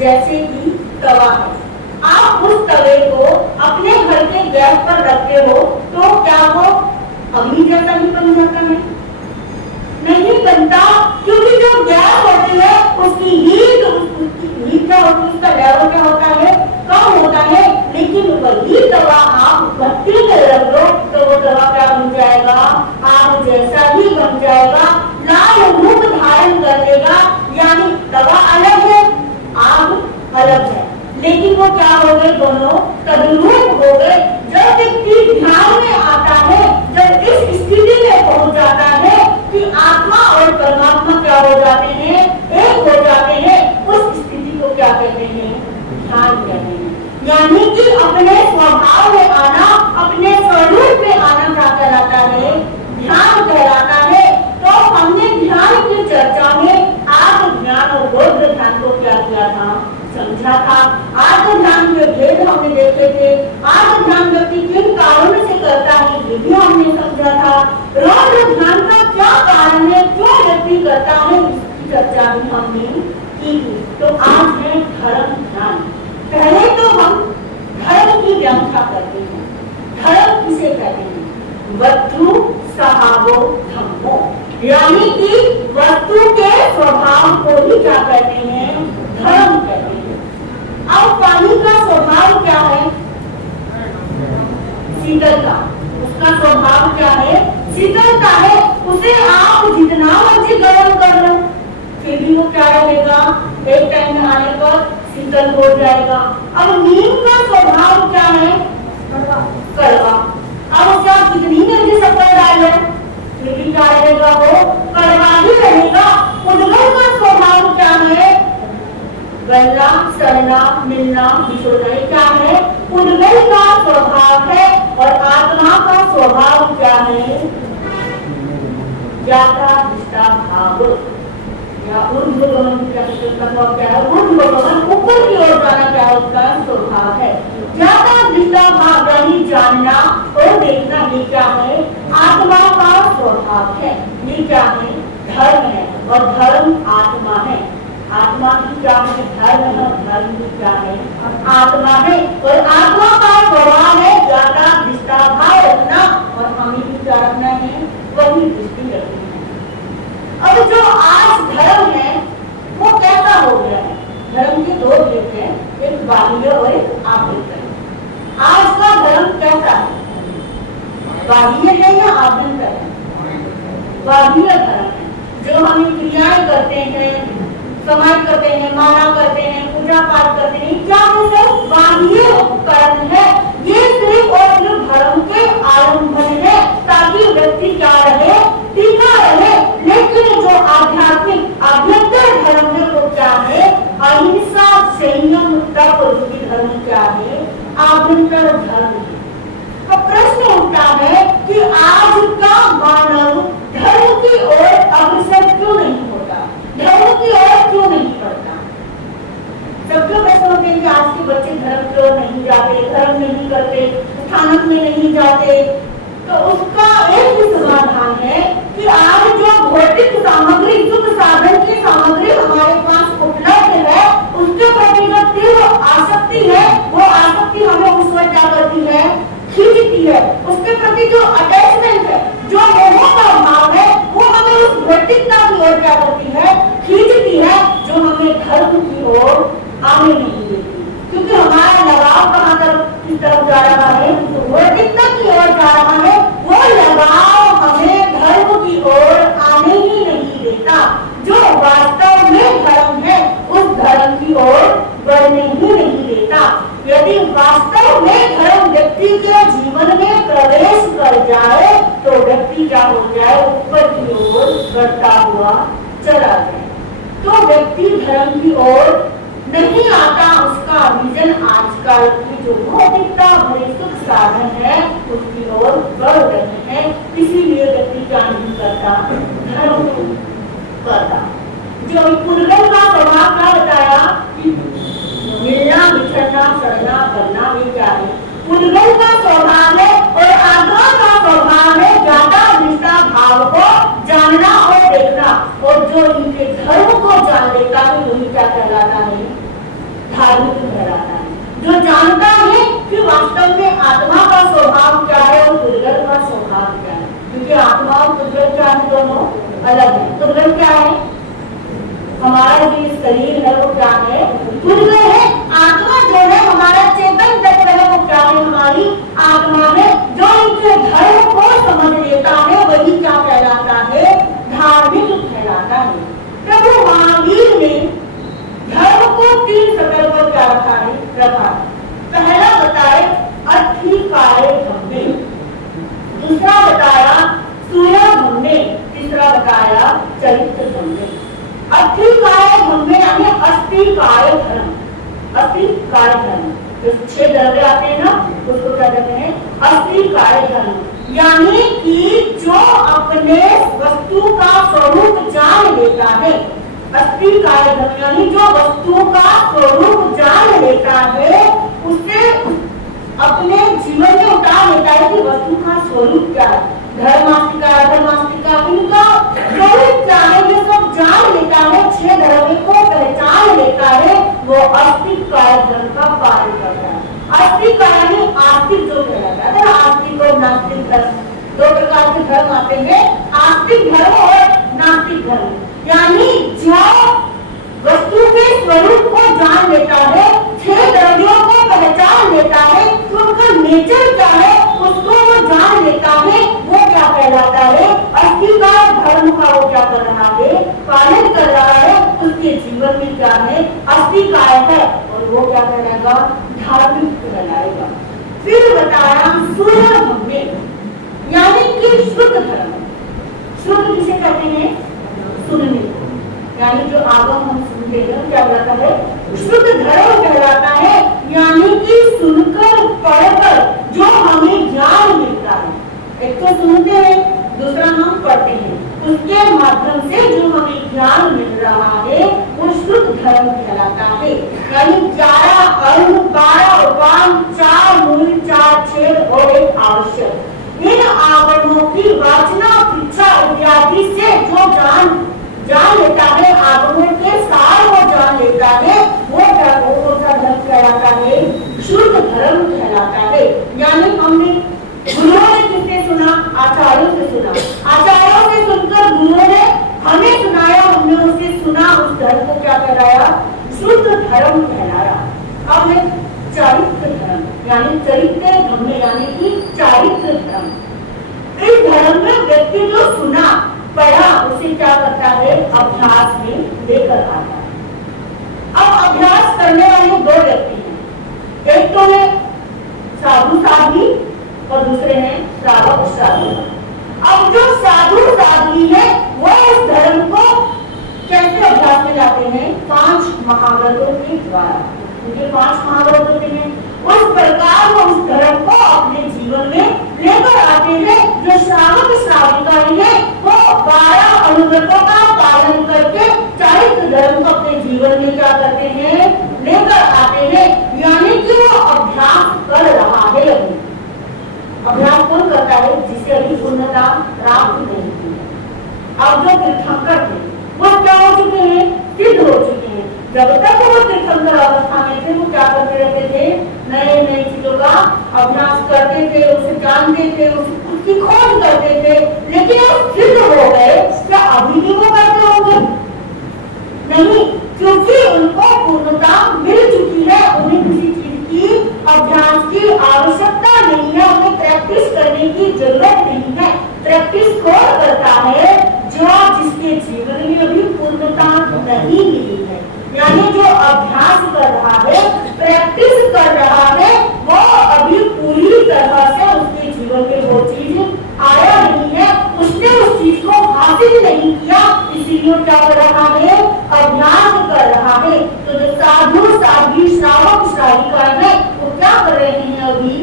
जैसे कि तवा है, आप उस तवे को दवा आप भट्टी में रख दो तो वो दवा क्या बन जाएगा, आग जैसा ही बन जाएगा, लाल रूप धारण कर लेगा। यानी दवा अलग है, आग अलग है, लेकिन वो क्या हो गए, दोनों तद्रूप हो गए। जब व्यक्ति ध्यान में आता है, जब इस स्थिति में पहुंच जाता है कि आत्मा और परमात्मा क्या हो जाते हैं, एक हो जाते हैं, उस स्थिति को क्या कहते हैं, ध्यान कहते हैं। यानी कि अपने स्वभाव में आना, अपने स्वरूप में आना क्या कहलाता है, ध्यान कहलाता है। तो हमने ध्यान की चर्चा में आत्म ध्यान और बौद्ध ध्यान को क्या किया था, समझा था। आत्म ध्यान के भेद हमने देखे थे, आत्म ध्यान व्यक्ति किन कारणों से करता है ये भी हमने समझा था। रौद्र ध्यान का क्या कारण है, क्यों व्यक्ति करता है, इसकी चर्चा भी हमने की थी। तो आज है धर्म ध्यान। पहले तो हम धर्म की व्याख्या करते हैं। धर्म किसे कहते हैं, वस्तु स्वभावो धम्मो, यानी कि वस्तु के स्वभाव को ही क्या कहते हैं, धर्म कहते हैं। अब पानी का स्वभाव क्या है, शीतलता, उसका स्वभाव क्या है, शीतलता है। उसे आप जितना मर्जी गर्म कर लो फिर भी वो क्या रहेगा, एक टाइम नहाने पर शीतल हो जाएगा। अब नीम का स्वभाव क्या है, कड़वा। अब उसे आप कितनी मर्जी शक्कर डाल लो फिर भी क्या रहेगा, वो कड़वा ही रहेगा। उद्गम का स्वभाव क्या है, गलना, सड़ना, मिलना, बिछोड़ना, क्या है, उद्गम का स्वभाव है। और आत्मा का स्वभाव क्या है, ज्ञाता दृष्टा भाव, या ऊर्ध्वगमन क्या है, ऊर्ध्वगमन ऊपर की ओर जाना क्या उसका स्वभाव है। ज्ञाता दृष्टा भाव यानी जानना और देखना, ये क्या है, आत्मा का स्वभाव है। ये क्या है, धर्म है, और धर्म आत्मा है। आत्मा की क्या है, धर्म है, धर्म की क्या है, आत्मा है। और आत्मा का स्वभाव है ज्ञाता दृष्टा भाव रखना, और हमें भी क्या रखना है, वही दृष्टि रखनी है। अब जो आज धर्म है वो कैसा हो गया है, धर्म के दो भेद हैं, एक बाह्य और एक आभ्यंतर। आज का धर्म कैसा है, बाह्य है या आभ्यंतर है, बाह्य धर्म है। जो हम क्रियाएं करते हैं, समय करते हैं, माला करते हैं, पूजा पाठ करते हैं, क्या सब बाह्य कर्म है। ये सिर्फ और सिर्फ धर्म के आलम्बन है, ताकि व्यक्ति क्या रहे, टीका रहे। लेकिन जो आध्यात्मिक आभ्यंतर धर्म है वो क्या है, अहिंसा, संयम, तप रूपी धर्म क्या है, आभ्यंतर धर्म है। तो प्रश्न उठता है कि आज का मानव धर्म की ओर अग्रसर क्यों नहीं होता, धर्म की ओर क्यों नहीं बढ़ता। सबके प्रश्न होते हैं कि आज के बच्चे धर्म की ओर नहीं जाते, धर्म नहीं करते, स्थानक में नहीं जाते। तो उसका एक ही समाधान है कि आज जो भौतिक सामग्री, सुख साधन की सामग्री हमारे पास उपलब्ध है, उसके प्रति जो तीव्र आसक्ति है, वो आसक्ति हमें उस वक्त क्या करती है, खींचती है। उसके प्रति जो अटैचमेंट है, जो मोह का भाव है, वो हमें उस भौतिकता की ओर क्या करती है, खींचती है, जो हमें धर्म की ओर आने नहीं देती। क्योंकि हमारा लगाव कहाँ तरफ जा रहा है, भौतिकता की ओर जा रहा है। वो लगाव हमें धर्म की ओर आने ही नहीं देता। जो वास्तव में धर्म है उस धर्म की ओर बढ़ने ही नहीं देता। यदि वास्तव में धर्म व्यक्ति के जीवन में प्रवेश कर जाए तो व्यक्ति क्या हो जाए, ऊपर की ओर बढ़ता हुआ चला जाए। तो व्यक्ति धर्म की ओर नहीं आता, उसका विजन आजकल की जो भौतिकता भरे सुख साधन है उसकी ओर बढ़ रहे हैं। इसीलिए व्यक्ति क्या नहीं करता, धर्म करता। जो पुनर्गम का स्वभाव क्या बताया कि मिलना, बिछड़ना, सड़ना, करना, ये क्या है, पुनर्गम का स्वभाव है। और आत्मा का स्वभाव है ज्ञाता दृष्टा भाव को जानना और देखना। और जो इनके धर्म को जान लेता है वही क्या कहलाता है, धार्मिक कहलाता है। जो जानता है कि वास्तव में आत्मा का स्वभाव क्या है और दुर्गम का स्वभाव क्या है, क्योंकि आत्मा और दुर्गम क्या है, दोनों अलग है। दुर्गम क्या है, हमारा जो शरीर है वो क्या है, दुर्गम है। आत्मा जो है हमारा चेतन तत्व है वो क्या है, हमारी काय धम्मे, दूसरा बताया सूर्य धम्मे, तीसरा बताया चरित्र धम्मे। अस्थि काय धम्मे यानी अस्थि काय धर्म, अस्थि काय धर्म जो 6 द्रव्य आते हैं ना उसको क्या कहते हैं, अस्थि काय धर्म। यानी कि जो अपने वस्तु का स्वरूप जान लेता है, अस्थि काय धर्म यानी जो वस्तु का स्वरूप जान लेता है उसे अपने जीवन में उतार लेता है कि वस्तु का स्वरूप क्या है, धर्मास्तिका अधर्मास्तिका इनका स्वरूप क्या है, ये सब जान लेता है, 6 धर्म को पहचान लेता है, वो आस्तिक काय धर्म का पालन करता है। आस्तिक यानी आस्तिक जो कहलाता है, आस्तिक और नास्तिक धर्म 2 प्रकार के धर्म आते हैं, आस्तिक धर्म और नास्तिक धर्म। यानी जो वस्तु के स्वरूप को जान लेता है, 6 द्रव्यों को पहचान लेता है, तो उनका नेचर क्या है उसको वो जान लेता है, वो क्या कहलाता है, अस्थि काय धर्म का वो क्या कर रहा है, पालन कर रहा है, उसके जीवन में क्या है, अस्थि काय है और वो क्या कहलाएगा, धार्मिक कहलाएगा। फिर बताया सूर्य धम्मे यानी कि शुद्ध धर्म, शुद्ध किसे कहते हैं, सुनने, यानी जो आगम हम सुनते हैं क्या कहलाता है, शुद्ध धर्म कहलाता है। यानी कि सुनकर पढ़कर जो हमें ज्ञान मिलता है, एक तो सुनते हैं दूसरा हम पढ़ते हैं, उसके माध्यम से जो हमें ज्ञान मिल रहा है वो शुद्ध धर्म कहलाता है। यानी 11 अंग 12 उपांग 4 मूल 4 छेद और 1 आवश्यक, इन आवरणों की वाचना परीक्षा इत्यादि से जो जान लेता है, आगमों के सार वो जान लेता है, वो क्या धर्म कहलाता है, शुद्ध धर्म कहलाता है। यानी हमने गुरुओं ने किससे सुना, आचार्यों से सुना, आचार्यों से सुनकर गुरुओं ने हमें सुनाया, हमने उससे सुना, उस धर्म को क्या कहलाया, शुद्ध धर्म कहलाया। अब है चारित्र धर्म यानी चरित्र धर्म यानी कि चारित्र धर्म। इस धर्म में व्यक्ति जो सुना पढ़ा उसे क्या करता है, अभ्यास में लेकर आता है। अब अभ्यास करने वाले 2 व्यक्ति हैं, एक तो है साधु साध्वी और दूसरे हैं श्रावक श्राविका। अब जो साधु साध्वी है वो इस धर्म को कैसे अभ्यास में लाते हैं, 5 महाव्रतों के द्वारा, क्योंकि 5 महाव्रत होते हैं, उस प्रकार वो उस धर्म को अपने जीवन में लेकर आते हैं। जो श्रावक श्राविका है वो 12 अनुव्रतों का पालन करके चारित्र धर्म को अपने जीवन में क्या करते हैं, लेकर आते हैं। यानी कि वो अभ्यास कर रहा है। अभ्यास कौन करता है, जिसे अभी पूर्णता प्राप्त नहीं की। अब जो तीर्थंकर थे वो क्या हो चुके हैं, सिद्ध हो चुके हैं। जब तक वो तीर्थंकर अवस्था में थे वो क्या करते रहते थे, नए नए चीजों का अभ्यास करते थे, उसे जानते थे, उसकी खोज करते थे। लेकिन वो सिद्ध हो गए, क्या अभी भी वो करते होंगे, नहीं, क्योंकि उनको पूर्णता मिल चुकी है। उन्हें किसी चीज की अभ्यास की आवश्यकता नहीं है, उन्हें प्रैक्टिस करने की जरूरत नहीं है। प्रैक्टिस कौन करता है, जो जिसके जीवन में अभी पूर्णता नहीं मिली है, यानी जो अभ्यास कर रहा है, प्रैक्टिस कर रहा है, वो अभी पूरी तरह से उसके जीवन में वो चीज आया नहीं है, उसने उस चीज को हासिल नहीं किया, इसीलिए क्या कर रहा है, अभ्यास कर रहा है। तो जो साधु साध्वी श्रावक श्राविका है वो क्या कर रहे हैं, अभी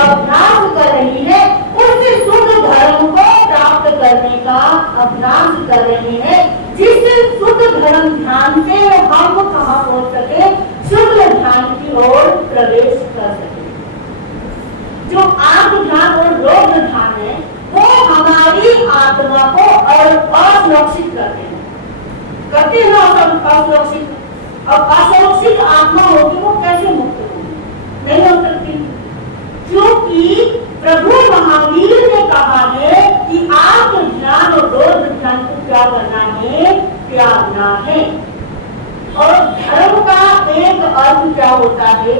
अभ्यास कर रही है, उस शुद्ध धर्म को प्राप्त करने का अभ्यास कर रहे हैं, जिस शुद्ध धर्म ध्यान से हम कहाँ पहुंच सके, शुद्ध ध्यान की ओर प्रवेश कर सके। जो आत्म ध्यान और रोग ध्यान है वो हमारी आत्मा को असुरक्षित करते हैं असुरक्षित। अब असुरक्षित आत्मा होगी वो कैसे मुक्त होगी, नहीं हो सकती, क्योंकि प्रभु महावीर ने कहा है कि आत्म ध्यान और रोग ध्यान को क्या करना है, त्यागना है। और धर्म का एक अर्थ क्या होता है,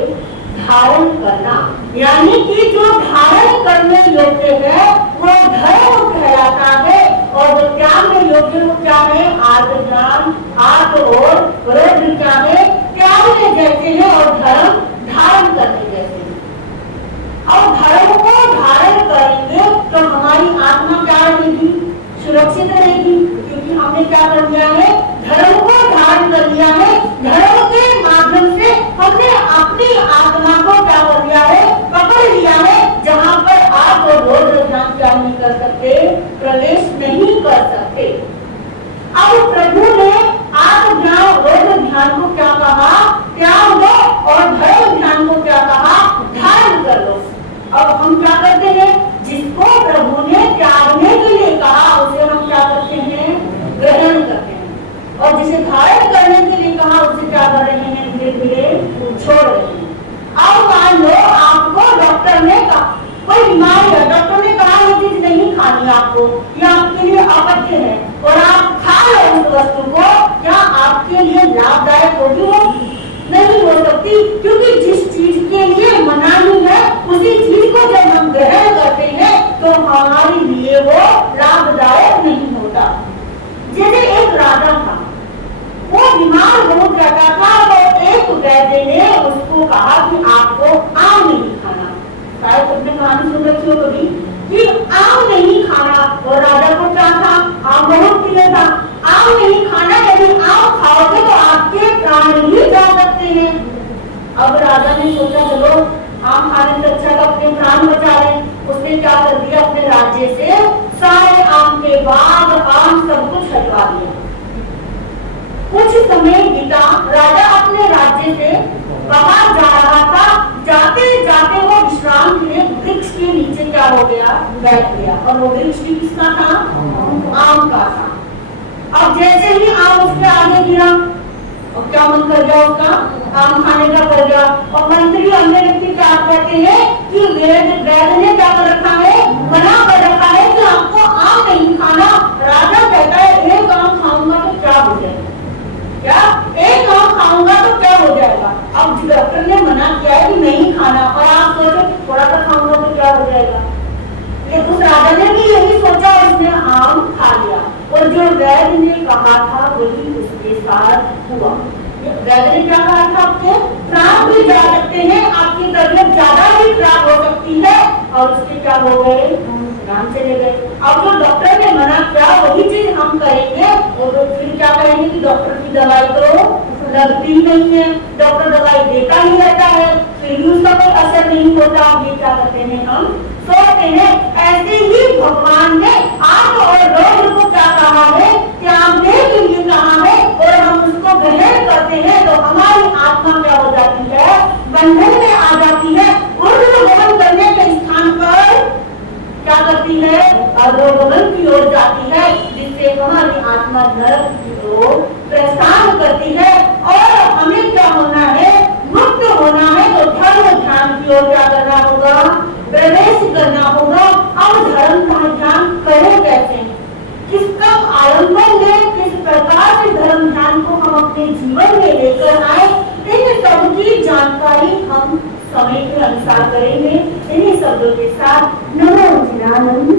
धारण करना, यानी कि जो धारण करने योग्य है वो धर्म कहलाता है, और जो त्यागने योग्य वो क्या है, आत्मज्ञान, आत्म और रोग क्या है, त्यागने जैसे है, और धर्म धारण करने जैसे है। और धर्म को सुरक्षित रहेगी, क्योंकि हमने क्या कर लिया है, धर्म को धारण कर लिया है। धर्म के माध्यम से हमने अपनी आत्मा को क्या कर लिया है, पकड़ लिया है, जहाँ पर आप और रोज ध्यान क्या नहीं कर सकते, प्रवेश नहीं कर सकते। अब प्रभु ने आत्म ध्यान रोज ध्यान को क्या कहा, त्याग दो, और धर्म ध्यान को क्या कहा, धारण कर लो। अब हम क्या करते हैं, जिसको प्रभु ने त्यागने के लिए कहा उसे हम क्या करते हैं, ग्रहण करते हैं, और जिसे धारण करने के लिए कहा उसे क्या कर रहे हैं, धीरे धीरे छोड़ रहे हैं। अब मान लो आपको डॉक्टर ने कहा, कोई बीमारी है, डॉक्टर ने कहा ये चीज नहीं खानी आपको, ये आपके लिए अपथ्य है, और आप खा लो उस वस्तु को, क्या आपके लिए लाभदायक होगी? वो नहीं हो सकती, क्योंकि जिस चीज के लिए मनाही है उसी चीज को जब हम ग्रहण करते हैं तो हमारे लिए वो लाभदायक नहीं होता। जैसे एक राजा था, वो बीमार हो जाता था, तो एक वैद्य ने उसको कहा कि आपको आम नहीं खाना। शायद तुमने कहानी सुन रखी हो कभी कि आम नहीं खाना, और राजा को क्या था, आम बहुत प्रिय था, आम नहीं खाना, यदि आम खाओगे तो आपके प्राण भी जा सकते हैं। अब राजा ने सोचा चलो आम खाने से अच्छा तो अपने प्राण बचा लें। उसने क्या कर दिया, अपने राज्य से सारे आम के बाद आम सब कुछ हटवा दिया। कुछ समय बीता, राजा अपने राज्य से बाहर जा रहा था, जाते जाते वो विश्राम के लिए वृक्ष के नीचे क्या हो गया, बैठ गया, और वो वृक्ष भी किसका था, आम का था। अब जैसे ही आम उसके आगे गिरा, और क्या मन कर गया उसका, आम खाने का कर गया, और मंत्री अन्य व्यक्ति क्या कहते हैं कि वैद्य ने क्या कर रखा है, मना कर रखा है कि आपको आम नहीं खाना। राजा कहता है एक आम खाऊंगा तो क्या हो जाएगा, क्या एक आम खाऊंगा तो क्या हो जाएगा। अब डॉक्टर ने मना किया है कि नहीं खाना, और आप सोचो थोड़ा सा खाऊंगा तो क्या हो जाएगा। लेकिन उस राजा ने भी यही सोचा, उसने आम खा लिया, और जो वैद्य ने कहा था वही उसके साथ हुआ। वैद्य ने क्या कहा था, आपके प्राण भी जा सकते हैं, आपकी तबीयत ज्यादा भी खराब हो सकती है, और उसके क्या हो गए, प्राण चले गए। अब जो डॉक्टर ने मना किया वही चीज हम करेंगे, और फिर क्या करेंगे कि डॉक्टर की दवाई तो लगती नहीं है, डॉक्टर दवाई देता ही रहता है, फिर भी उसका कोई असर नहीं होता। ये क्या करते हैं, हम सोचते हैं। ऐसे ही भगवान ने आत्म और रोग को क्या कहा है, त्यागने के लिए कहा है, और हम उसको ग्रहण करते हैं तो हमारी आत्मा क्या हो जाती है, बंधन में आ जाती है। ऊर्ध्वगमन करने के स्थान पर क्या करती है, अधोगमन की ओर जाती है, जिससे हमारी आत्मा नरक की ओर प्रस्थान करती है। और हमें क्या होना है, मुक्त होना है, तो धर्म ध्यान की ओर क्या करना होगा, प्रवेश करना होगा। अब धर्म का ध्यान करें कैसे, किसका आलम्बन है, किस प्रकार से धर्म ध्यान को हम अपने जीवन में लेकर आए, इन सब की जानकारी हम समय के अनुसार करेंगे। इन्हीं शब्दों के साथ नमो जिनानंद।